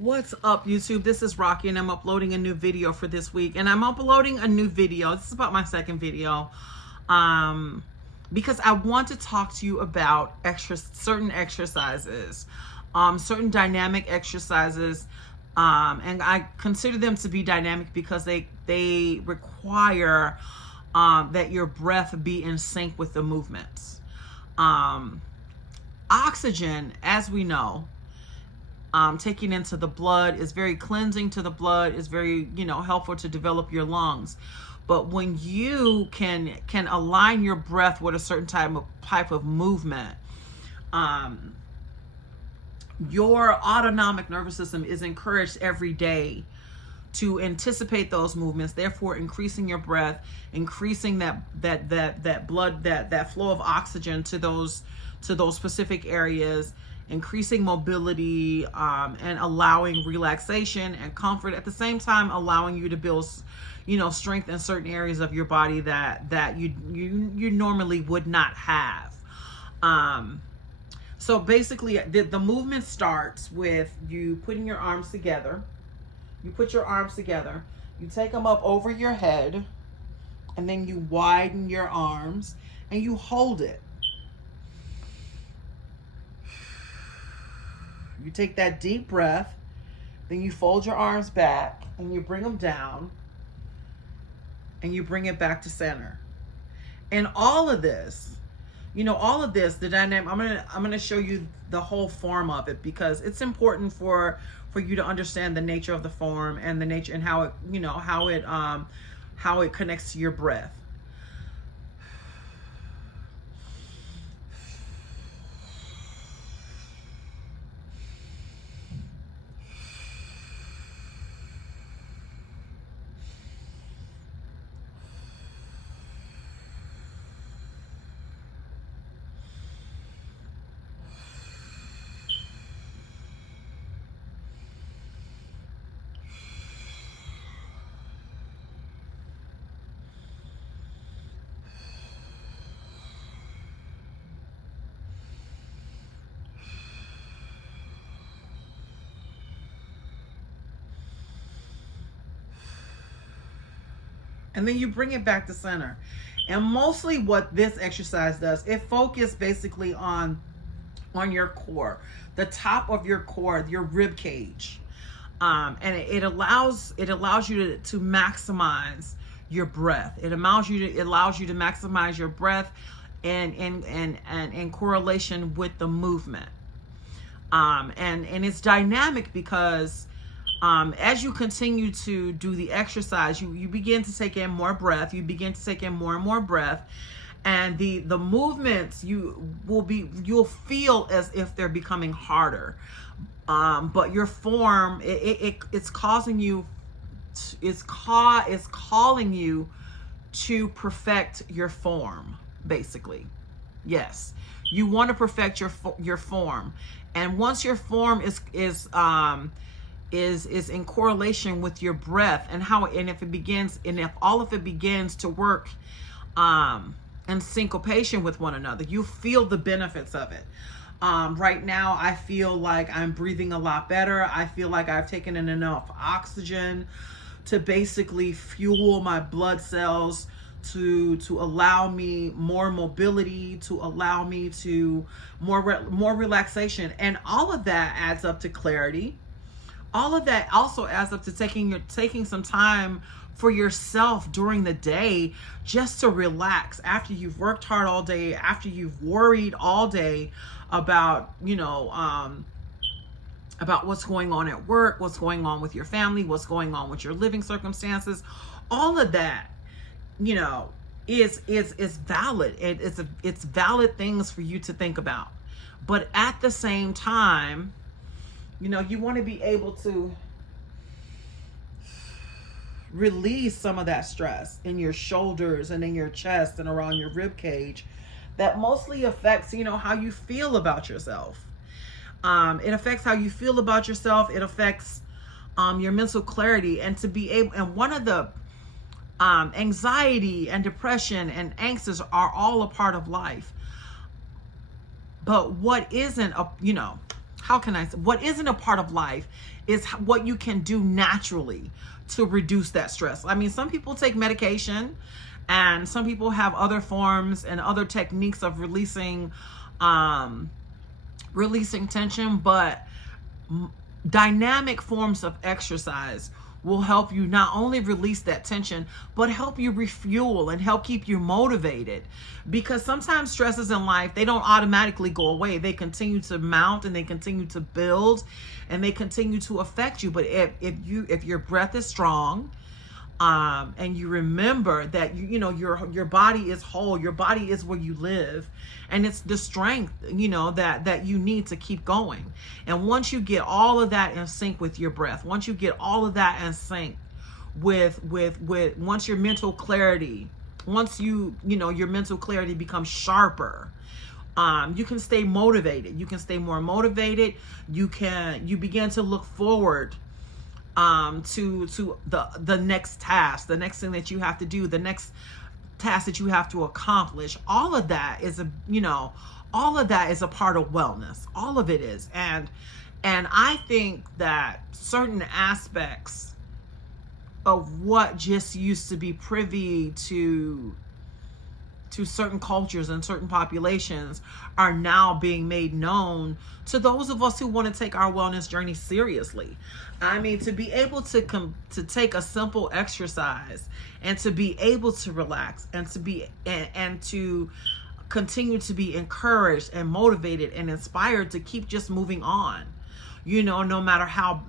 What's up, YouTube? This is Rocky, and I'm uploading a new video for this week. And I'm uploading a new video. This is about my second video, because I want to talk to you about certain exercises, certain dynamic exercises, and I consider them to be dynamic because they require that your breath be in sync with the movements. Oxygen, as we know, taking into the blood is very cleansing to the blood, is very, helpful to develop your lungs. But when you can align your breath with a certain type of movement, your autonomic nervous system is encouraged every day to anticipate those movements, therefore increasing your breath, increasing that blood, that flow of oxygen to those specific areas, increasing mobility, and allowing relaxation and comfort, at the same time allowing you to build strength in certain areas of your body that you normally would not have. So basically the movement starts with you putting your arms together. You put your arms together, you take them up over your head, and then you widen your arms and you hold it. You take that deep breath, then you fold your arms back and you bring them down and you bring it back to center. And all of this, the dynamic, I'm going to show you the whole form of it, because it's important for you to understand the nature of the form and the nature and how it connects to your breath. And then you bring it back to center. And mostly what this exercise does, it focuses basically on your core, the top of your core, your rib cage. And it allows you to maximize your breath. It allows you to maximize your breath in correlation with the movement. And it's dynamic because as you continue to do the exercise, you begin to take in more breath. You begin to take in more and more breath, and the movements you'll feel as if they're becoming harder. But your form, it's calling you to perfect your form, basically. Yes, you want to perfect your form, and once your form is in correlation with your breath and if all of it begins to work in syncopation with one another, you feel the benefits of it. Right now I feel like I'm breathing a lot better. I feel like I've taken in enough oxygen to basically fuel my blood cells, to allow me more mobility, to allow me to more relaxation, and all of that adds up to clarity. All of that also adds up to taking some time for yourself during the day, just to relax after you've worked hard all day, after you've worried all day about about what's going on at work, what's going on with your family, what's going on with your living circumstances. All of that, is valid. It's valid things for you to think about. But at the same time, you want to be able to release some of that stress in your shoulders and in your chest and around your rib cage that mostly affects, how you feel about yourself. It affects how you feel about yourself. It affects your mental clarity, and one of the anxiety and depression and angst are all a part of life. But what isn't how can I say, what isn't a part of life is what you can do naturally to reduce that stress. I mean, some people take medication, and some people have other forms and other techniques of releasing tension, but dynamic forms of exercise will help you not only release that tension, but help you refuel and help keep you motivated. Because sometimes stresses in life, they don't automatically go away. They continue to mount, and they continue to build, and they continue to affect you. But if your breath is strong, and you remember that your body is whole, your body is where you live, and it's the strength that you need to keep going. And once you get all of that in sync with your breath, once you get all of that in sync with once your mental clarity, once your mental clarity becomes sharper, you can stay motivated. You can stay more motivated. You begin to look forward to the next task, the next thing that you have to do, the next task that you have to accomplish. All of that is a part of wellness. All of it is. And I think that certain aspects of what just used to be privy to certain cultures and certain populations are now being made known to those of us who want to take our wellness journey seriously. I mean, to be able to take a simple exercise and to be able to relax and to continue to be encouraged and motivated and inspired to keep just moving on. No matter how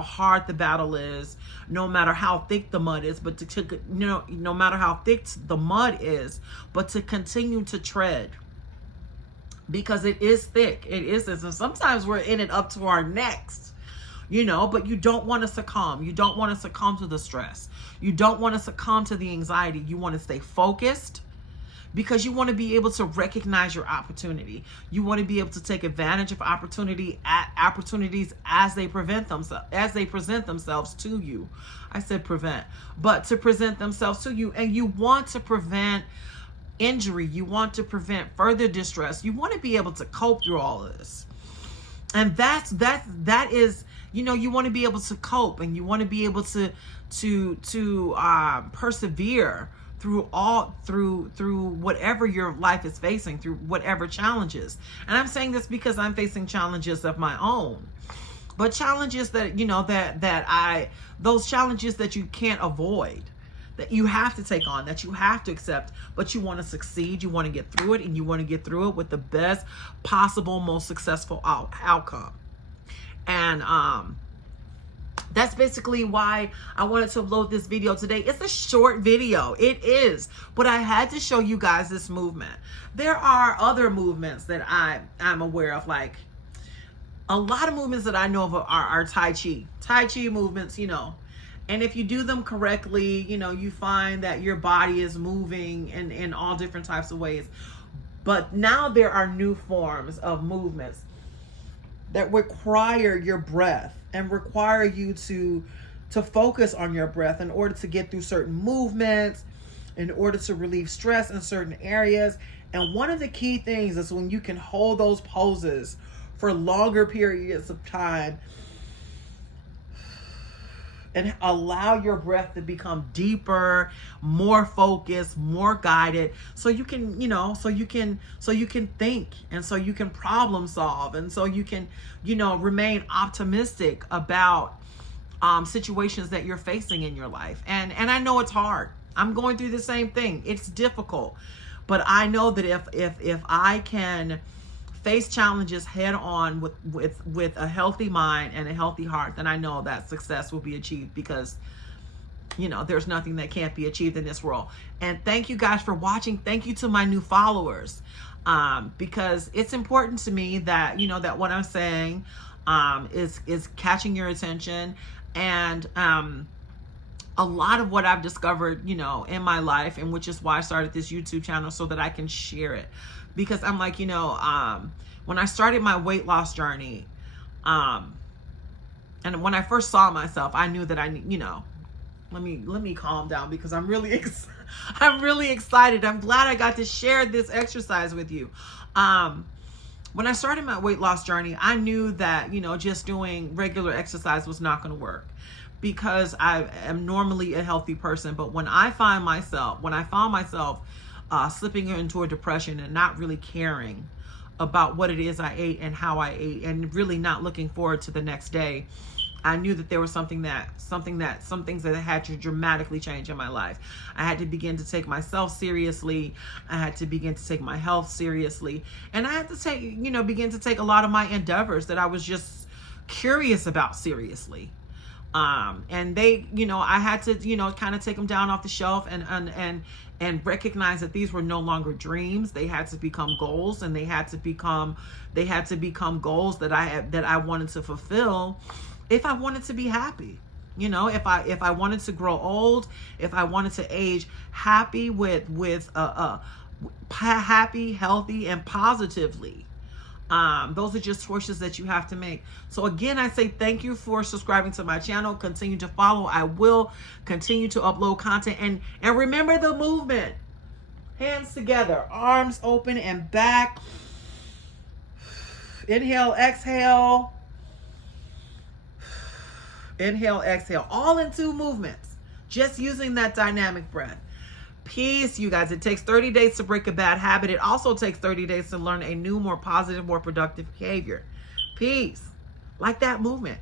hard the battle is, no matter how thick the mud is, but no matter how thick the mud is, but to continue to tread, because it is thick. It is, and sometimes we're in it up to our necks, but you don't want to succumb. You don't want to succumb to the stress. You don't want to succumb to the anxiety. You want to stay focused, because you want to be able to recognize your opportunity. You want to be able to take advantage of opportunities as they present themselves to you. I said prevent, but to present themselves to you. And you want to prevent injury. You want to prevent further distress. You want to be able to cope through all of this. And that is, you want to be able to cope, and you want to be able to persevere through whatever your life is facing, through whatever challenges. And I'm saying this because I'm facing challenges of my own, but challenges that those challenges that you can't avoid, that you have to take on, that you have to accept, but you want to succeed, you want to get through it, and you want to get through it with the best possible, most successful outcome. And that's basically why I wanted to upload this video today. It's a short video. It is. But I had to show you guys this movement. There are other movements that I'm aware of. Like, a lot of movements that I know of are Tai Chi. Tai Chi movements, And if you do them correctly, you find that your body is moving in all different types of ways. But now there are new forms of movements that require your breath and require you to focus on your breath in order to get through certain movements, in order to relieve stress in certain areas. And one of the key things is when you can hold those poses for longer periods of time and allow your breath to become deeper, more focused, more guided, so you can, so you can think, and so you can problem solve, and so you can, remain optimistic about situations that you're facing in your life. And I know it's hard. I'm going through the same thing. It's difficult, but I know that if I can face challenges head on with a healthy mind and a healthy heart, then I know that success will be achieved, because there's nothing that can't be achieved in this world. And thank you guys for watching. Thank you to my new followers, because it's important to me that that what I'm saying is catching your attention. And a lot of what I've discovered in my life, and which is why I started this YouTube channel, so that I can share it. Because I'm like, when I started my weight loss journey, and when I first saw myself, I knew that let me calm down, because I'm really excited. I'm glad I got to share this exercise with you. when I started my weight loss journey, I knew that, you know, just doing regular exercise was not going to work because I am normally a healthy person. But when I found myself slipping into a depression and not really caring about what it is I ate and how I ate and really not looking forward to the next day, I knew that there was some things that had to dramatically change in my life. I had to begin to take myself seriously. I had to begin to take my health seriously. And I had to begin to take a lot of my endeavors that I was just curious about seriously. And they, I had to, kind of take them down off the shelf and recognize that these were no longer dreams. They had to become goals, and they had to become goals that I wanted to fulfill if I wanted to be happy. If I wanted to grow old, if I wanted to age happy with happy, healthy, and positively. Those are just choices that you have to make. So again, I say thank you for subscribing to my channel. Continue to follow. I will continue to upload content. And remember the movement. Hands together, arms open and back. Inhale, exhale. Inhale, exhale. All in 2 movements. Just using that dynamic breath. Peace, you guys. It takes 30 days to break a bad habit. It also takes 30 days to learn a new, more positive, more productive behavior. Peace. Like that movement.